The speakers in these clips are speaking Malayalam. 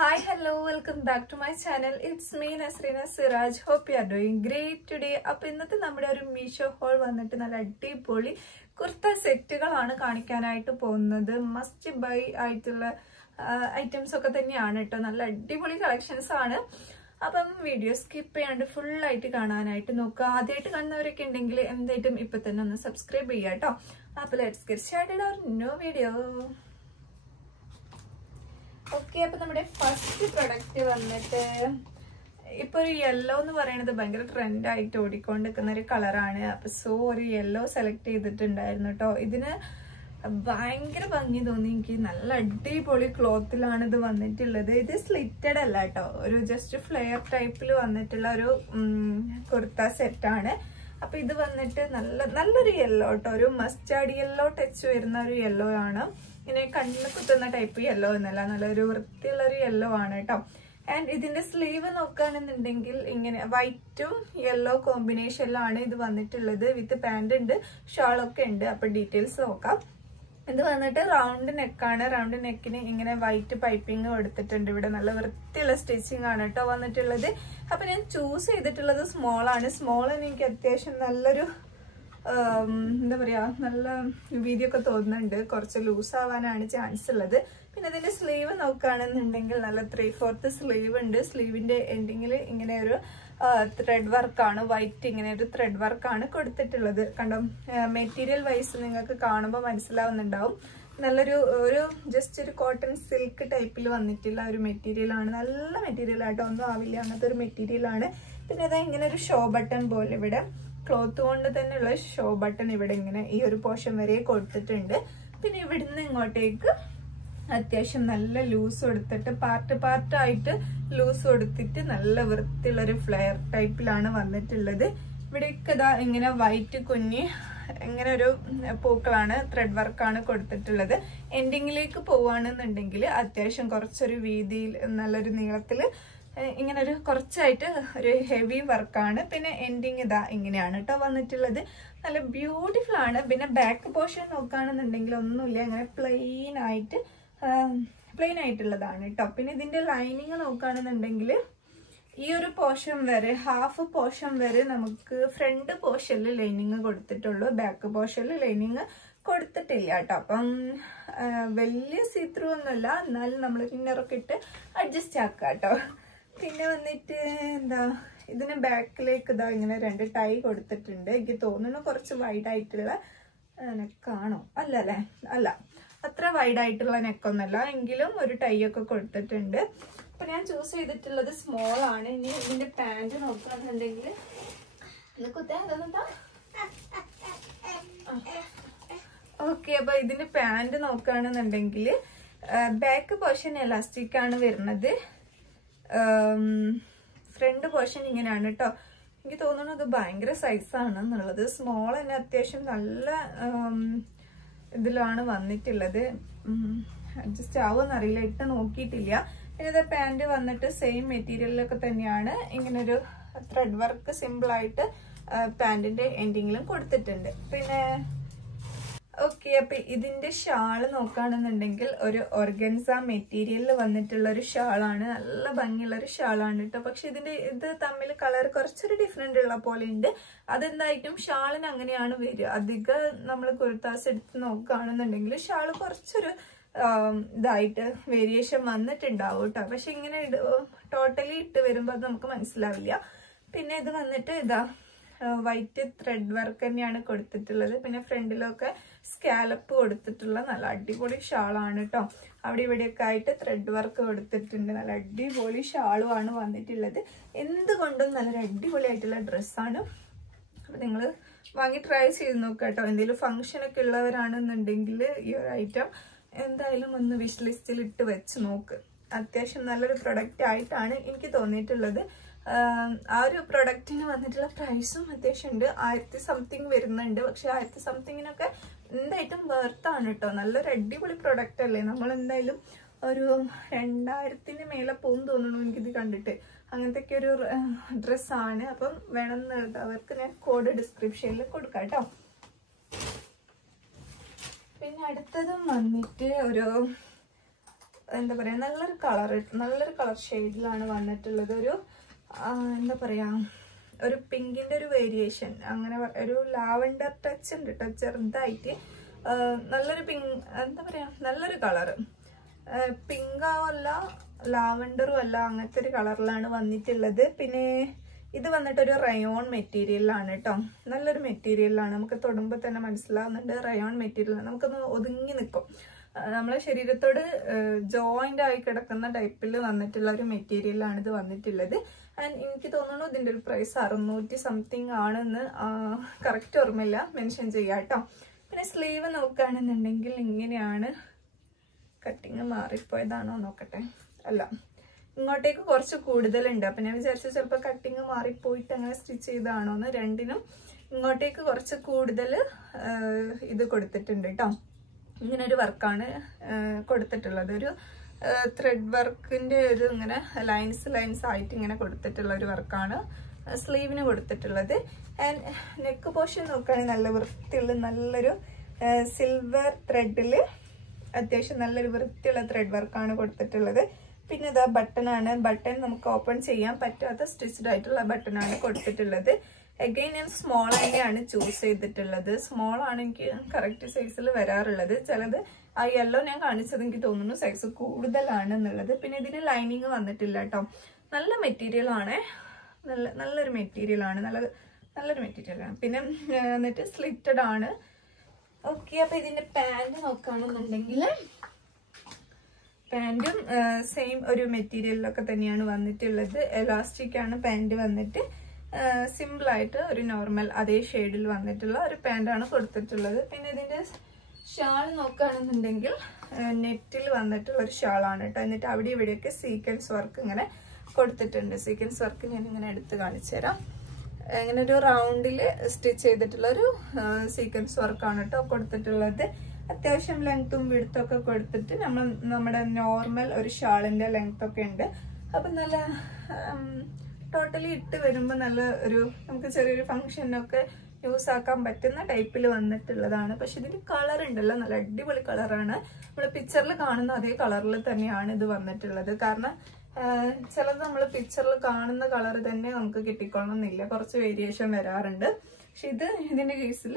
Hi, hello, welcome back to my channel. It's me, Nasrina Siraj. Hope you are doing great today. അപ്പോൾ ഇന്നത്തെ നമ്മുടെ ഒരു മീഷോ ഹോൾ വന്നിട്ട് നല്ല അടിപൊളി കുർത്ത സെറ്റുകളാണ് കാണിക്കാനായിട്ട് പോകുന്നത്. മസ്റ്റ് ബൈ ആയിട്ടുള്ള ഐറ്റംസ് ഒക്കെ തന്നെയാണ് കേട്ടോ. നല്ല അടിപൊളി കളക്ഷൻസ് ആണ്. അപ്പം വീഡിയോ സ്കിപ്പ് ചെയ്യാണ്ട് ഫുൾ ആയിട്ട് കാണാനായിട്ട് നോക്കുക. ആദ്യമായിട്ട് കാണുന്നവരൊക്കെ ഉണ്ടെങ്കിൽ എന്തായിട്ടും ഇപ്പൊ തന്നെ ഒന്ന് സബ്സ്ക്രൈബ് ചെയ്യുക കേട്ടോ. അപ്പോൾ let's get started our new video. Okay, അപ്പൊ നമ്മുടെ ഫസ്റ്റ് പ്രൊഡക്റ്റ് വന്നിട്ട് ഇപ്പൊ ഒരു യെല്ലോ എന്ന് പറയുന്നത് ഭയങ്കര ട്രെൻഡ് ആയിട്ട് ഓടിക്കൊണ്ടിരിക്കുന്ന ഒരു കളറാണ്. അപ്പൊ ഒരു യെല്ലോ സെലക്ട് ചെയ്തിട്ടുണ്ടായിരുന്നു കേട്ടോ. ഇതിന് ഭയങ്കര ഭംഗി തോന്നി എനിക്ക്. നല്ല അടിപൊളി ക്ലോത്തിലാണ് ഇത് വന്നിട്ടുള്ളത്. ഇത് സ്ലിറ്റഡ് അല്ല കേട്ടോ, ഒരു ജസ്റ്റ് ഫ്ലെയർ ടൈപ്പിൽ വന്നിട്ടുള്ള ഒരു കുർത്ത സെറ്റാണ്. അപ്പൊ ഇത് വന്നിട്ട് നല്ലൊരു യെല്ലോ കേട്ടോ, ഒരു മസ്റ്റാർഡ് യെല്ലോ ടച്ച് വരുന്ന ഒരു യെല്ലോ ആണ്. ഇങ്ങനെ കണ്ണിൽ കുത്തുന്ന ടൈപ്പ് യെല്ലോ എന്നല്ല, നല്ലൊരു വൃത്തിയുള്ള ഒരു യെല്ലോ ആണ് കേട്ടോ. ആൻഡ് ഇതിന്റെ സ്ലീവ് നോക്കുകയാണെന്നുണ്ടെങ്കിൽ ഇങ്ങനെ വൈറ്റും യെല്ലോ കോമ്പിനേഷനിലാണ് ഇത് വന്നിട്ടുള്ളത്. വിത്ത് പാന്റ് ഉണ്ട്, ഷാളൊക്കെ ഉണ്ട്. അപ്പൊ ഡീറ്റെയിൽസ് നോക്കാം. ഇത് വന്നിട്ട് റൗണ്ട് നെക്കാണ്. റൗണ്ട് നെക്കിന് ഇങ്ങനെ വൈറ്റ് പൈപ്പിംഗ് കൊടുത്തിട്ടുണ്ട്. ഇവിടെ നല്ല വൃത്തിയുള്ള സ്റ്റിച്ചിങ് ആണ് കേട്ടോ വന്നിട്ടുള്ളത്. അപ്പൊ ഞാൻ ചൂസ് ചെയ്തിട്ടുള്ളത് സ്മോൾ ആണ്. സ്മോളിന് എനിക്ക് അത്യാവശ്യം നല്ലൊരു എന്താ പറയാ, നല്ല വീതിയൊക്കെ തോന്നുന്നുണ്ട്. കുറച്ച് ലൂസ് ആവാനാണ് ചാൻസ് ഉള്ളത്. പിന്നെ ഇതിന്റെ സ്ലീവ് നോക്കുകയാണെന്നുണ്ടെങ്കിൽ നല്ല 3/4 സ്ലീവ് ഉണ്ട്. സ്ലീവിന്റെ എൻഡിങ്ങിൽ ഇങ്ങനെ ഒരു ത്രെഡ് വർക്കാണ്, വൈറ്റ് ഇങ്ങനെ ഒരു ത്രെഡ് വർക്കാണ് കൊടുത്തിട്ടുള്ളത്. കണ്ടോ, മെറ്റീരിയൽ വൈസ് നിങ്ങൾക്ക് കാണുമ്പോൾ മനസ്സിലാവുന്നുണ്ടാവും. നല്ലൊരു ജസ്റ്റ് ഒരു കോട്ടൺ സിൽക്ക് ടൈപ്പിൽ വന്നിട്ടുള്ള ഒരു മെറ്റീരിയൽ ആണ്. നല്ല മെറ്റീരിയൽ ആട്ടോ, ഒന്നും ആവില്ല അങ്ങനത്തെ ഒരു മെറ്റീരിയൽ ആണ്. പിന്നെ അത് ഇങ്ങനെ ഒരു ഷോ ബട്ടൺ പോലെ ഇവിടെ ക്ലോത്ത് കൊണ്ട് തന്നെയുള്ള ഷോ ബട്ടൺ ഇവിടെ ഇങ്ങനെ ഈ ഒരു പോർഷൻ വരെ കൊടുത്തിട്ടുണ്ട്. പിന്നെ ഇവിടുന്ന് ഇങ്ങോട്ടേക്ക് അത്യാവശ്യം നല്ല ലൂസ് കൊടുത്തിട്ട് പാർട്ടായിട്ട് ലൂസ് കൊടുത്തിട്ട് നല്ല വൃത്തിയുള്ള ഒരു ഫ്ലെയർ ടൈപ്പിലാണ് വന്നിട്ടുള്ളത്. ഇവിടെയൊക്കെ ഇതാ ഇങ്ങനെ വൈറ്റ് കുഞ്ഞി ഇങ്ങനെ ഒരു പൂക്കളാണ്, ത്രെഡ് വർക്കാണ് കൊടുത്തിട്ടുള്ളത്. എൻഡിങ്ങിലേക്ക് പോവുകയാണെന്നുണ്ടെങ്കിൽ അത്യാവശ്യം കുറച്ചൊരു വീതിയിൽ നല്ലൊരു നീളത്തിൽ ഇങ്ങനെ ഒരു കുറച്ചായിട്ട് ഒരു ഹെവി വർക്കാണ്. പിന്നെ എൻഡിങ് ഇതാ ഇങ്ങനെയാണ് കേട്ടോ വന്നിട്ടുള്ളത്. നല്ല ബ്യൂട്ടിഫുൾ ആണ്. പിന്നെ ബാക്ക് പോർഷൻ നോക്കുകയാണെന്നുണ്ടെങ്കിൽ ഒന്നുമില്ല, ഇങ്ങനെ പ്ലെയിൻ ആയിട്ടുള്ളതാണ് കേട്ടോ. പിന്നെ ഇതിന്റെ ലൈനിങ് നോക്കുകയാണെന്നുണ്ടെങ്കിൽ ഈ ഒരു പോർഷൻ വരെ, ഹാഫ് പോർഷൻ വരെ നമുക്ക് ഫ്രണ്ട് പോർഷനിൽ ലൈനിങ് കൊടുത്തിട്ടുള്ളൂ. ബാക്ക് പോർഷനിൽ ലൈനിങ് കൊടുത്തിട്ടില്ല കേട്ടോ. അപ്പം വലിയ സീത്രൂ ഒന്നുമല്ല, എന്നാലും നമ്മൾ ഇന്നറൊക്കെ ഇട്ട് അഡ്ജസ്റ്റ് ആക്കുക കേട്ടോ. പിന്നെ വന്നിട്ട് എന്താ, ഇതിന് ബാക്കിലേക്ക് ഇതാ ഇങ്ങനെ 2 ടൈ കൊടുത്തിട്ടുണ്ട്. എനിക്ക് തോന്നുന്നു കുറച്ച് വൈഡ് ആയിട്ടുള്ള നെക്കാണോ, അല്ലല്ലേ, അല്ല അത്ര വൈഡ് ആയിട്ടുള്ള നെക്കൊന്നല്ല, എങ്കിലും ഒരു ടൈ ഒക്കെ കൊടുത്തിട്ടുണ്ട്. അപ്പൊ ഞാൻ ചൂസ് ചെയ്തിട്ടുള്ളത് സ്മോൾ ആണ്. ഇനി ഇതിന്റെ പാന്റ് നോക്കുകയാണെന്നുണ്ടെങ്കിൽ ഓക്കെ, അപ്പൊ ഇതിന്റെ പാന്റ് നോക്കുകയാണെന്നുണ്ടെങ്കിൽ ബാക്ക് പോർഷൻ എലാസ്റ്റിക് ആണ് വരുന്നത്. ഫ്രണ്ട് പോർഷൻ ഇങ്ങനെയാണ് കേട്ടോ. എനിക്ക് തോന്നുന്നു ഇത് ഭയങ്കര സൈസാണ് എന്നുള്ളത്. സ്മോൾ തന്നെ അത്യാവശ്യം നല്ല ഇതിലാണ് വന്നിട്ടുള്ളത്. അഡ്ജസ്റ്റ് ആവുമെന്ന് അറിയില്ല, ഇട്ട് നോക്കിയിട്ടില്ല. പിന്നെ ഇത് പാന്റ് വന്നിട്ട് സെയിം മെറ്റീരിയലിലൊക്കെ തന്നെയാണ്. ഇങ്ങനൊരു ത്രെഡ് വർക്ക് സിമ്പിൾ ആയിട്ട് പാന്റിന്റെ എൻഡിങ്ങിലും കൊടുത്തിട്ടുണ്ട്. പിന്നെ ഓക്കെ, അപ്പൊ ഇതിന്റെ ഷാള് നോക്കുകയാണെന്നുണ്ടെങ്കിൽ ഒരു ഓർഗൻസ മെറ്റീരിയലിൽ വന്നിട്ടുള്ള ഒരു ഷാളാണ്. നല്ല ഭംഗിയുള്ള ഒരു ഷാളാണ് കേട്ടോ. പക്ഷെ ഇത് തമ്മിൽ കളർ കുറച്ചൊരു ഡിഫറെന്റ് ഉള്ള പോലെ ഉണ്ട്. അതെന്തായിട്ടും ഷാളിന് അങ്ങനെയാണ് വരിക. അധികം നമ്മൾ കുർത്താസ് എടുത്ത് നോക്കുകയാണെന്നുണ്ടെങ്കിൽ ഷാള് കുറച്ചൊരു ഇതായിട്ട് വേരിയേഷൻ വന്നിട്ടുണ്ടാവും കേട്ടോ. പക്ഷെ ഇങ്ങനെ ടോട്ടലി ഇട്ട് വരുമ്പോൾ അത് നമുക്ക് മനസ്സിലാവില്ല. പിന്നെ ഇത് വന്നിട്ട് ഇതാ വൈറ്റ് ത്രെഡ് വർക്ക് തന്നെയാണ് കൊടുത്തിട്ടുള്ളത്. പിന്നെ ഫ്രണ്ടിലൊക്കെ സ്കാലപ്പ് കൊടുത്തിട്ടുള്ള നല്ല അടിപൊളി ഷാളാണ് കേട്ടോ. അവിടെ ഇവിടെയൊക്കെ ആയിട്ട് ത്രെഡ് വർക്ക് കൊടുത്തിട്ടുണ്ട്. നല്ല അടിപൊളി ഷാളുമാണ് വന്നിട്ടുള്ളത്. എന്തുകൊണ്ടും നല്ലൊരു അടിപൊളിയായിട്ടുള്ള ഡ്രസ്സാണ്. അപ്പൊ നിങ്ങൾ വാങ്ങി ട്രൈ ചെയ്ത് നോക്കുക കേട്ടോ. എന്തെങ്കിലും ഫംഗ്ഷനൊക്കെ ഉള്ളവരാണെന്നുണ്ടെങ്കിൽ ഈ ഒരു ഐറ്റം എന്തായാലും ഒന്ന് വിഷ് ലിസ്റ്റിൽ ഇട്ട് വെച്ച് നോക്ക്. അത്യാവശ്യം നല്ലൊരു പ്രൊഡക്റ്റ് ആയിട്ടാണ് എനിക്ക് തോന്നിയിട്ടുള്ളത്. ആ ഒരു പ്രൊഡക്റ്റിന് വന്നിട്ടുള്ള പ്രൈസും അത്യാവശ്യം ഉണ്ട്. 1000 സംതിങ് വരുന്നുണ്ട്. പക്ഷെ 1000 സംതിങ്ങിനൊക്കെ എന്തായിട്ടും വെർത്താണ് കേട്ടോ. നല്ലൊരു അടിപൊളി പ്രൊഡക്റ്റ് അല്ലേ. നമ്മൾ എന്തായാലും ഒരു 2000-ന് മേലെ പോകും തോന്നുന്നു എനിക്കിത് കണ്ടിട്ട്. അങ്ങനത്തെ ഒരു ഡ്രസ്സാണ്. അപ്പം വേണമെന്നുള്ളവർക്ക് ഞാൻ കോഡ് ഡിസ്ക്രിപ്ഷനിൽ കൊടുക്കാം കേട്ടോ. പിന്നെ അടുത്തതും വന്നിട്ട് ഒരു എന്താ പറയാ നല്ലൊരു കളർ ഷെയ്ഡിലാണ് വന്നിട്ടുള്ളത്. ഒരു എന്താ പറയാ ഒരു പിങ്കിന്റെ ഒരു വേരിയേഷൻ, അങ്ങനെ ഒരു ലാവൻഡർ ടച്ച് ഉണ്ട് കേട്ടോ ചെറുതായിട്ട്. നല്ലൊരു പിങ്ക് എന്താ പറയാ നല്ലൊരു കളറ്, പിങ്കാവും അല്ല ലാവൻഡറും അല്ല, അങ്ങനത്തെ ഒരു കളറിലാണ് വന്നിട്ടുള്ളത്. പിന്നെ ഇത് വന്നിട്ടൊരു റയോൺ മെറ്റീരിയലാണ് കേട്ടോ. നല്ലൊരു മെറ്റീരിയലാണ്, നമുക്ക് തൊടുമ്പോൾ തന്നെ മനസ്സിലാവുന്നുണ്ട് റയോൺ മെറ്റീരിയലാണ്. നമുക്കൊന്ന് ഒതുങ്ങി നിൽക്കും, നമ്മളെ ശരീരത്തോട് ജോയിന്റ് ആയി കിടക്കുന്ന ടൈപ്പിൽ വന്നിട്ടുള്ള ഒരു മെറ്റീരിയലാണ് ഇത് വന്നിട്ടുള്ളത്. ആൻഡ് എനിക്ക് തോന്നുന്നു ഇതിന്റെ ഒരു പ്രൈസ് 600 സംതിങ് ആണെന്ന് കറക്റ്റ് ഓർമ്മയില്ല, മെൻഷൻ ചെയ്യാം കേട്ടോ. പിന്നെ സ്ലീവ് നോക്കുകയാണെന്നുണ്ടെങ്കിൽ ഇങ്ങനെയാണ്. കട്ടിങ് മാറിപ്പോയതാണോ നോക്കട്ടെ, അല്ല ഇങ്ങോട്ടേക്ക് കുറച്ച് കൂടുതലുണ്ട്. അപ്പൊ ഞാൻ വിചാരിച്ചു ചിലപ്പോൾ കട്ടിങ് മാറിപ്പോയിട്ട് അങ്ങനെ സ്റ്റിച്ച് ചെയ്താണോന്ന്. രണ്ടിനും ഇങ്ങോട്ടേക്ക് കുറച്ച് കൂടുതൽ ഇത് കൊടുത്തിട്ടുണ്ട് കേട്ടോ. ഇങ്ങനെ ഒരു വർക്കാണ് കൊടുത്തിട്ടുള്ളത്, ഒരു ത്രെഡ് വർക്കിന്റെ ഒരു ഇങ്ങനെ ലൈൻസ് ആയിട്ട് ഇങ്ങനെ കൊടുത്തിട്ടുള്ള ഒരു വർക്കാണ് സ്ലീവിന് കൊടുത്തിട്ടുള്ളത്. ആൻഡ് നെക്ക് പോർഷൻ നോക്കുകയാണെങ്കിൽ നല്ല വൃത്തിയുള്ള നല്ലൊരു സിൽവർ ത്രെഡില് അത്യാവശ്യം നല്ലൊരു വൃത്തിയുള്ള ത്രെഡ് വർക്കാണ് കൊടുത്തിട്ടുള്ളത്. പിന്നെ ഇതാ ബട്ടണാണ്, ബട്ടൺ നമുക്ക് ഓപ്പൺ ചെയ്യാൻ പറ്റാത്ത സ്റ്റിച്ച്ഡ് ആയിട്ടുള്ള ബട്ടണാണ് കൊടുത്തിട്ടുള്ളത്. അഗൈൻ ഞാൻ സ്മോൾ തന്നെയാണ് ചൂസ് ചെയ്തിട്ടുള്ളത്. സ്മോൾ ആണ് എനിക്ക് കറക്റ്റ് സൈസിൽ വരാറുള്ളത്. ചിലത് ആ യെല്ലോ ഞാൻ കാണിച്ചത് എനിക്ക് തോന്നുന്നു സൈസ് കൂടുതലാണ് എന്നുള്ളത്. പിന്നെ ഇതിന് ലൈനിങ് വന്നിട്ടില്ല കേട്ടോ. നല്ല മെറ്റീരിയൽ ആണ്, നല്ലൊരു മെറ്റീരിയൽ ആണ്, നല്ലൊരു മെറ്റീരിയൽ ആണ്. പിന്നെ എന്നിട്ട് സ്ലിറ്റഡ് ആണ്. ഓക്കെ, അപ്പൊ ഇതിന്റെ പാന്റ് നോക്കുകയാണെന്നുണ്ടെങ്കിൽ പാന്റും സെയിം ഒരു മെറ്റീരിയലിലൊക്കെ തന്നെയാണ് വന്നിട്ടുള്ളത്. എലാസ്റ്റിക് ആണ് പാന്റ് വന്നിട്ട്. സിമ്പിൾ ആയിട്ട് ഒരു നോർമൽ അതേ ഷെയ്ഡിൽ വന്നിട്ടുള്ള ഒരു പാന്റാണ് കൊടുത്തിട്ടുള്ളത്. പിന്നെ ഇതിന്റെ ഷാൾ നോക്കുകയാണെന്നുണ്ടെങ്കിൽ നെറ്റിൽ വന്നിട്ടുള്ള ഒരു ഷാളാണ് കേട്ടോ. എന്നിട്ട് അവിടെ ഇവിടെയൊക്കെ സീക്വൻസ് വർക്ക് ഇങ്ങനെ കൊടുത്തിട്ടുണ്ട്. സീക്വൻസ് വർക്ക് ഞാൻ ഇങ്ങനെ എടുത്ത് കാണിച്ചു തരാം. ഇങ്ങനെ ഒരു റൗണ്ടിൽ സ്റ്റിച്ച് ചെയ്തിട്ടുള്ള ഒരു സീക്വൻസ് വർക്കാണ് കേട്ടോ കൊടുത്തിട്ടുള്ളത്. അത്യാവശ്യം ലെങ്ത്തും വിഡ്ത്തും ഒക്കെ കൊടുത്തിട്ട് നമ്മുടെ നോർമൽ ഒരു ഷാളിന്റെ ലെങ്ത് ഒക്കെ ഉണ്ട്. അപ്പൊ നല്ല ടോട്ടലി ഇട്ട് വരുമ്പോൾ നല്ല ഒരു നമുക്ക് ചെറിയൊരു ഫംഗ്ഷനൊക്കെ യൂസ് ആക്കാൻ പറ്റുന്ന ടൈപ്പിൽ വന്നിട്ടുള്ളതാണ്. പക്ഷെ ഇതിന്റെ കളർ ഉണ്ടല്ലോ നല്ല അടിപൊളി കളറാണ്. നമ്മൾ പിക്ചറിൽ കാണുന്ന അതേ കളറിൽ തന്നെയാണ് ഇത് വന്നിട്ടുള്ളത്. കാരണം ചിലത് നമ്മൾ പിക്ചറിൽ കാണുന്ന കളർ തന്നെ നമുക്ക് കിട്ടിക്കൊള്ളണമെന്നില്ല, കുറച്ച് വേരിയേഷൻ വരാറുണ്ട്. പക്ഷെ ഇതിന്റെ കേസിൽ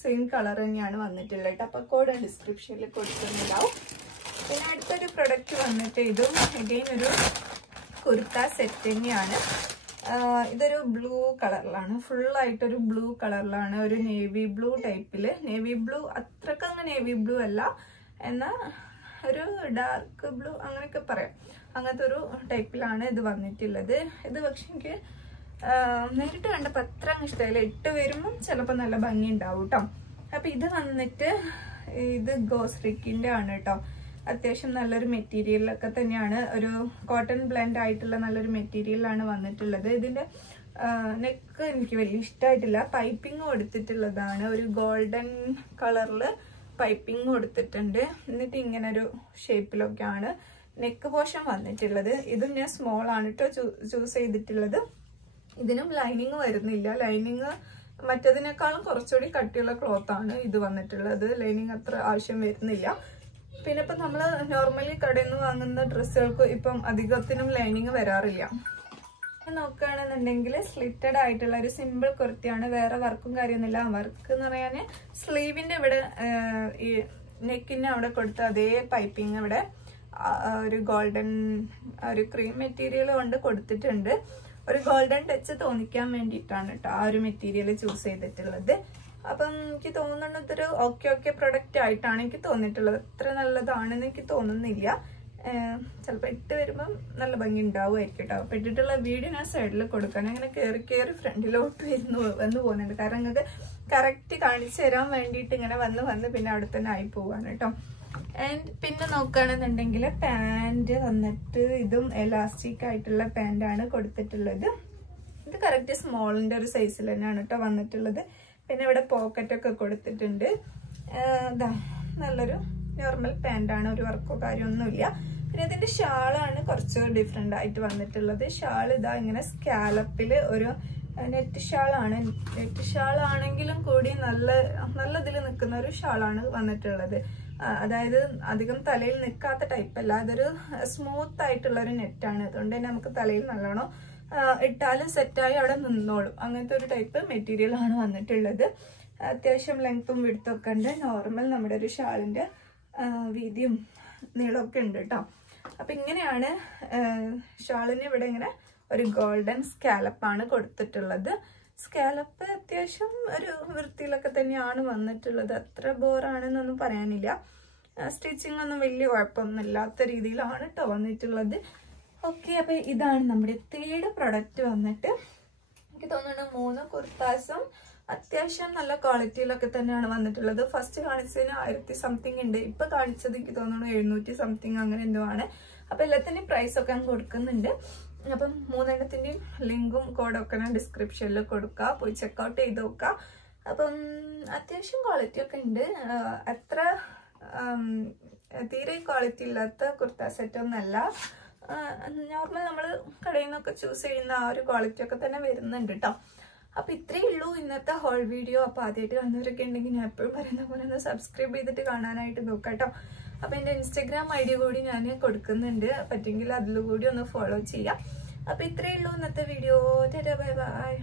സെയിം കളർ തന്നെയാണ് വന്നിട്ടുള്ളത്. അപ്പൊ കോഡ് ഡിസ്ക്രിപ്ഷനിൽ കൊടുക്കുന്നുണ്ടാവും. പിന്നെ അടുത്തൊരു പ്രൊഡക്റ്റ് വന്നിട്ട് ഇതും അഗെയിൻ ഒരു കുർത്ത സെറ്റ് തന്നെയാണ്. ഇതൊരു ബ്ലൂ കളറിലാണ്, ഫുള്ളായിട്ടൊരു ബ്ലൂ കളറിലാണ്, ഒരു നേവി ബ്ലൂ ടൈപ്പില്. നേവി ബ്ലൂ അത്രക്കങ്ങ് നേവി ബ്ലൂ അല്ല, എന്നാൽ ഒരു ഡാർക്ക് ബ്ലൂ അങ്ങനെയൊക്കെ പറയാം. അങ്ങനത്തെ ഒരു ടൈപ്പിലാണ് ഇത് വന്നിട്ടുള്ളത്. ഇത് പക്ഷെ എനിക്ക് നേരിട്ട് കണ്ടപ്പോൾ അത്ര അങ്ങ് ഇഷ്ടമായില്ല. ഇട്ട് വരുമ്പം ചിലപ്പോൾ നല്ല ഭംഗി ഉണ്ടാവും കേട്ടോ. അപ്പൊ ഇത് വന്നിട്ട് ഇത് ഗോസ്റിക്കിന്റെ ആണ് കേട്ടോ. അത്യാവശ്യം നല്ലൊരു മെറ്റീരിയലൊക്കെ തന്നെയാണ്, ഒരു കോട്ടൺ ബ്ലെൻഡ് ആയിട്ടുള്ള നല്ലൊരു മെറ്റീരിയലാണ് വന്നിട്ടുള്ളത്. ഇതിന്റെ നെക്ക് എനിക്ക് വലിയ ഇഷ്ടമായിട്ടില്ല. പൈപ്പിംഗ് കൊടുത്തിട്ടുള്ളതാണ്, ഒരു ഗോൾഡൻ കളറില് പൈപ്പിംഗ് കൊടുത്തിട്ടുണ്ട്. എന്നിട്ട് ഇങ്ങനെ ഒരു ഷേപ്പിലൊക്കെയാണ് നെക്ക് പോർഷൻ വന്നിട്ടുള്ളത്. ഇതും ഞാൻ സ്മോൾ ആണ് കേട്ടോ ചൂസ് ചെയ്തിട്ടുള്ളത്. ഇതിനും ലൈനിങ് വരുന്നില്ല. ലൈനിങ് മറ്റതിനേക്കാളും കുറച്ചുകൂടി കട്ടിയുള്ള ക്ലോത്ത് ആണ് ഇത് വന്നിട്ടുള്ളത്. ലൈനിങ് അത്ര ആവശ്യം വരുന്നില്ല. പിന്നെ ഇപ്പം നമ്മൾ നോർമലി കടയിൽ നിന്ന് വാങ്ങുന്ന ഡ്രസ്സുകൾക്ക് ഇപ്പം അധികത്തിനും ലൈനിങ് വരാറില്ല. നോക്കുകയാണെന്നുണ്ടെങ്കിൽ സ്ലിറ്റഡ് ആയിട്ടുള്ള ഒരു സിമ്പിൾ കുർത്തിയാണ്, വേറെ വർക്കും കാര്യമൊന്നുമില്ല. വർക്ക് എന്ന് പറയാൻ സ്ലീവിന്റെ ഇവിടെ ഈ നെക്കിന് അവിടെ കൊടുത്ത അതേ പൈപ്പിംഗ് ഇവിടെ ഒരു ഗോൾഡൻ ഒരു ക്രീം മെറ്റീരിയൽ കൊണ്ട് കൊടുത്തിട്ടുണ്ട്. ഒരു ഗോൾഡൻ ടച്ച് തോന്നിക്കാൻ വേണ്ടിയിട്ടാണ് കേട്ടോ ആ ഒരു മെറ്റീരിയൽ ചൂസ് ചെയ്തിട്ടുള്ളത്. അപ്പം എനിക്ക് തോന്നുന്നു ഇതൊരു ഓക്കെ പ്രൊഡക്റ്റ് ആയിട്ടാണ് എനിക്ക് തോന്നിയിട്ടുള്ളത്. അത്ര നല്ലതാണെന്ന് എനിക്ക് തോന്നുന്നില്ല. ചിലപ്പോൾ ഇട്ട് വരുമ്പം നല്ല ഭംഗി ഉണ്ടാവുമായിരിക്കും കേട്ടോ. അപ്പൊ ഇട്ടിട്ടുള്ള വീഡിയോ ഞാൻ സൈഡിൽ കൊടുക്കാൻ അങ്ങനെ കയറി ഫ്രണ്ടിലോട്ട് വന്ന് പോകുന്നുണ്ട്. കാരണം നിങ്ങൾക്ക് കറക്റ്റ് കാണിച്ചു തരാൻ വേണ്ടിയിട്ട് ഇങ്ങനെ വന്ന് പിന്നെ അവിടെ തന്നെ ആയി പോവാണ് കേട്ടോ. ആൻഡ് പിന്നെ നോക്കുകയാണെന്നുണ്ടെങ്കിൽ പാൻറ് വന്നിട്ട് ഇതും എലാസ്റ്റിക് ആയിട്ടുള്ള പാൻറ്റാണ് കൊടുത്തിട്ടുള്ളത്. ഇത് കറക്റ്റ് സ്മോളിന്റെ ഒരു സൈസിൽ തന്നെയാണ് കേട്ടോ വന്നിട്ടുള്ളത്. പിന്നെ ഇവിടെ പോക്കറ്റൊക്കെ കൊടുത്തിട്ടുണ്ട്. ഇതാ നല്ലൊരു നോർമൽ പാൻറ്റാണ്, ഒരു വർക്കോ കാര്യമൊന്നുമില്ല. പിന്നെ ഇതിന്റെ ഷാളാണ് കുറച്ച് ഡിഫറെന്റ് ആയിട്ട് വന്നിട്ടുള്ളത്. ഷാൾ ഇതാ ഇങ്ങനെ സ്കാലപ്പില് ഒരു നെറ്റ് ഷാളാണ്. നെറ്റ് ഷാൾ ആണെങ്കിലും കൂടി നല്ല ഇതിൽ നിൽക്കുന്ന ഒരു ഷാളാണ് വന്നിട്ടുള്ളത്. അതായത് അധികം തലയിൽ നിൽക്കാത്ത ടൈപ്പ് അല്ല, അതൊരു സ്മൂത്ത് ആയിട്ടുള്ള ഒരു നെറ്റാണ്. അതുകൊണ്ട് തന്നെ നമുക്ക് തലയിൽ നല്ലോണം ഇട്ടാലും സെറ്റായി അവിടെ നിന്നോളും. അങ്ങനത്തെ ഒരു ടൈപ്പ് മെറ്റീരിയൽ ആണ് വന്നിട്ടുള്ളത്. അത്യാവശ്യം ലെങ്ത്തും വിഡ്ത്തും ഒക്കെ ഉണ്ട്. നോർമൽ നമ്മുടെ ഒരു ഷാളിന്റെ വീതിയും നീളമൊക്കെ ഉണ്ട് കേട്ടോ. അപ്പൊ ഇങ്ങനെയാണ് ഷാളിന് ഇവിടെ ഇങ്ങനെ ഒരു ഗോൾഡൻ സ്കാലപ്പാണ് കൊടുത്തിട്ടുള്ളത്. സ്കാലപ്പ് അത്യാവശ്യം ഒരു വൃത്തിയിലൊക്കെ തന്നെയാണ് വന്നിട്ടുള്ളത്. അത്ര ബോറാണെന്നൊന്നും പറയാനില്ല. സ്റ്റിച്ചിങ് ഒന്നും വലിയ കുഴപ്പമൊന്നും ഇല്ലാത്ത രീതിയിലാണ് കേട്ടോ വന്നിട്ടുള്ളത്. ഓക്കെ, അപ്പൊ ഇതാണ് നമ്മുടെ തേർഡ് പ്രൊഡക്റ്റ് വന്നിട്ട്. എനിക്ക് തോന്നുന്നു 3 കുർത്താസും അത്യാവശ്യം നല്ല ക്വാളിറ്റിയിലൊക്കെ തന്നെയാണ് വന്നിട്ടുള്ളത്. ഫസ്റ്റ് കാണിച്ചതിന് 1000 സംതിങ് ഉണ്ട്. ഇപ്പൊ കാണിച്ചത് എനിക്ക് തോന്നുന്നു 700 സംതിങ് അങ്ങനെ എന്തോ ആണ്. അപ്പൊ എല്ലാത്തിന്റെയും പ്രൈസ് ഒക്കെ അങ്ങ് കൊടുക്കുന്നുണ്ട്. അപ്പം 3 ലിങ്കും കോഡും ഒക്കെ ഞാൻ ഡിസ്ക്രിപ്ഷനിൽ കൊടുക്കുക, പോയി ചെക്കൗട്ട് ചെയ്ത് നോക്കുക. അപ്പം അത്യാവശ്യം ക്വാളിറ്റി ഒക്കെ ഉണ്ട്. അത്ര തീരെ ക്വാളിറ്റി ഇല്ലാത്ത കുർത്ത സെറ്റ് ഒന്നല്ല. നോർമൽ നമ്മൾ കടയിൽ നിന്നൊക്കെ ചൂസ് ചെയ്യുന്ന ആ ഒരു ക്വാളിറ്റി ഒക്കെ തന്നെ വരുന്നുണ്ട് കേട്ടോ. അപ്പൊ ഇത്രയേ ഉള്ളൂ ഇന്നത്തെ ഹോൾ വീഡിയോ. അപ്പൊ ആദ്യമായിട്ട് കാണുന്നവരൊക്കെ ഉണ്ടെങ്കിൽ ഞാൻ എപ്പോഴും പറയുന്ന പോലെ ഒന്ന് സബ്സ്ക്രൈബ് ചെയ്തിട്ട് കാണാനായിട്ട് നോക്കാം കേട്ടോ. അപ്പൊ എന്റെ ഇൻസ്റ്റാഗ്രാം ID കൂടി ഞാൻ കൊടുക്കുന്നുണ്ട്, പറ്റുമെങ്കിൽ അതിൽ കൂടി ഒന്ന് ഫോളോ ചെയ്യാം. അപ്പൊ ഇത്രയേ ഉള്ളൂ ഇന്നത്തെ വീഡിയോ. Bye bye.